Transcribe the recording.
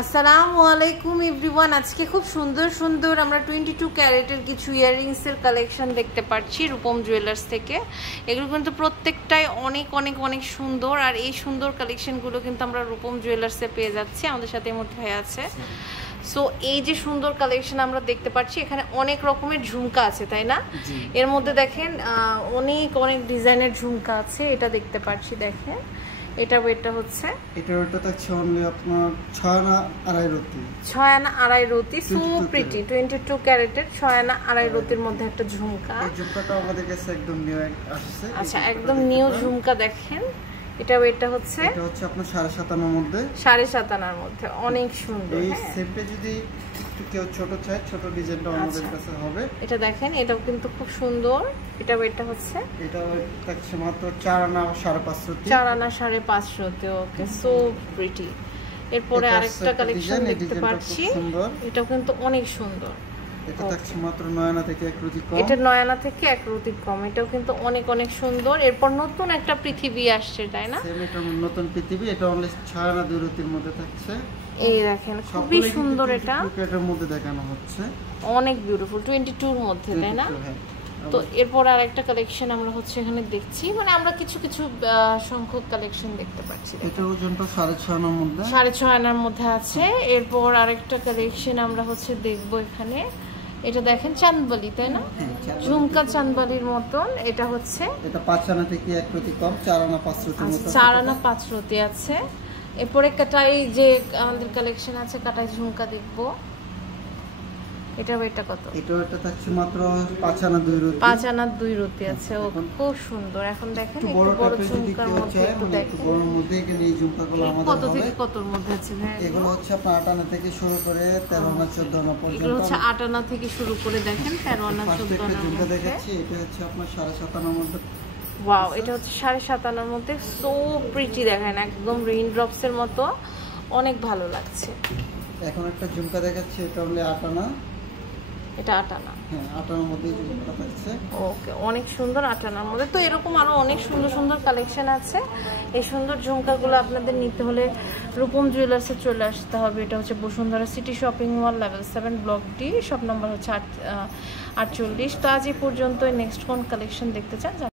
আসসালামু আলাইকুম এভরিওয়ান। আজকে খুব সুন্দর সুন্দর আমরা 22 ক্যারেটের কিছু ইয়াররিংসের কালেকশন দেখতে পাচ্ছি রূপম জুয়েলার্স থেকে। এগুলো কিন্তু প্রত্যেকটাই অনেক অনেক অনেক সুন্দর, আর এই সুন্দর কালেকশনগুলো কিন্তু আমরা রূপম জুয়েলার্সে পেয়ে যাচ্ছি। আমাদের সাথে এই মুহূর্তে ভাই আছে। সো এই যে সুন্দর কালেকশন আমরা দেখতে পাচ্ছি, এখানে অনেক রকমের ঝুমকা আছে, তাই না? এর মধ্যে দেখেন অনেক অনেক ডিজাইনের ঝুমকা আছে। এটা দেখতে পাচ্ছি, দেখেন এটা ওয়েটটা হচ্ছে, এটা ওয়েটটা থাকছে অনলি আপনার 6 আনা আড়াই রতি। 6 আনা আড়াই রতি, সো প্রিটি 22 ক্যারেটের 6 আনা আড়াই রতির মধ্যে একটা ঝুমকা। এই ঝুমকাটা আমাদের কাছে একদম নিউ আসছে। আচ্ছা, একদম নিউ ঝুমকা। দেখেন এটা ওয়েটটা হচ্ছে, এটা হচ্ছে আপনার 7.5 আনার মধ্যে, 7.5 আনার মধ্যে, অনেক সুন্দর। এই সেটটা যদি একটু কেউ ছোট চায়, ছোট ডিজাইনটা আমাদের কাছে হবে। এটা দেখেন, এটাও কিন্তু খুব সুন্দর। এটা ওয়েটটা হচ্ছে, এটা থাকছে মাত্র 4 আনা 5.5 রতি। 4 আনা 5.5 রতি। ওকে, সো প্রিটি। এরপরে আরেকটা কালেকশন দেখতে পাচ্ছি, এটাও কিন্তু অনেক সুন্দর। এটা থাকছে মাত্র 9 আনা থেকে 1 রতি কম। এটা 9 আনা থেকে 1 রতি কম। এটাও কিন্তু অনেক অনেক সুন্দর। এরপর নতুন একটা পৃথিবী আসছে, তাই না? এটা নতুন পৃথিবী, এটা অনলি 6 আনা 2 রতির মধ্যে থাকছে। এই দেখেন খুবই সুন্দর। এটা এটার মধ্যে দেখানো হচ্ছে, অনেক বিউটিফুল, 22 এর মধ্যে, তাই না? তো এরপর আরেকটা কালেকশন আমরা হচ্ছে এখানে দেখছি, মানে আমরা কিছু কিছু সংখ্যক কালেকশন দেখতে পাচ্ছি। এটা ওজনটা 6.5 আনার মধ্যে, 6.5 আনার মধ্যে আছে। এরপর আরেকটা কালেকশন আমরা হচ্ছে দেখবো এখানে। এটা দেখেন চাঁদবালি, তাই না? ঝুমকা চাঁদবালির মতন। এটা হচ্ছে, এটা 5 আনা থেকে 1 রতি কম, 4 আনা 5 রতির মতো। 4 আনা 5 রতি আছে। এরপরে কাটাই যে আমাদের কালেকশন আছে, কাটাই ঝুমকা দেখবো। এটা ওয়েটটা কত? এটা থাকছে মাত্র 5 আনা 2 রতি। 5 আনা 2 রতি আছে। ও খুব সুন্দর। এখন দেখেন একটু বড় ঝুমকার মধ্যে, একটু দেখেন বড় মধ্যে এখানে এই ঝুমকাগুলো আমাদের কত থেকে কতর মধ্যে আছে ভাই? এগুলো হচ্ছে আপনার 8 আনা থেকে শুরু করে 13 আনা 14 আনা পর্যন্ত। এগুলো হচ্ছে 8 আনা থেকে শুরু করে দেখেন 13 আনা 14 আনা ঝুমকা দেখাচ্ছি। এটা হচ্ছে আপনার 7.5 আনার মধ্যে। ওয়াও, এটা হচ্ছে 7.5 আনার মধ্যে। সো প্রিটি, দেখেন একদম রেইন ড্রপস এর মতো, অনেক ভালো লাগছে। এখন একটা ঝুমকা দেখাচ্ছি, এটা হলো 8 আনা। এটা 8 আনা, হ্যাঁ 8 আনার মধ্যে ঝুমকা থাকছে। ওকে, অনেক সুন্দর 8 আনার মধ্যে। তো এরকম আরো অনেক সুন্দর সুন্দর কালেকশন আছে। এই সুন্দর ঝুমকাগুলো আপনাদের নিতে হলে রূপম জুয়েলার্সে চলে আসতে হবে। এটা হচ্ছে Bashundhara city shopping mall, level 7, block D, shop number হচ্ছে 48। তো আজ এই পর্যন্ত। নেক্সট কোন কালেকশন দেখতে চান?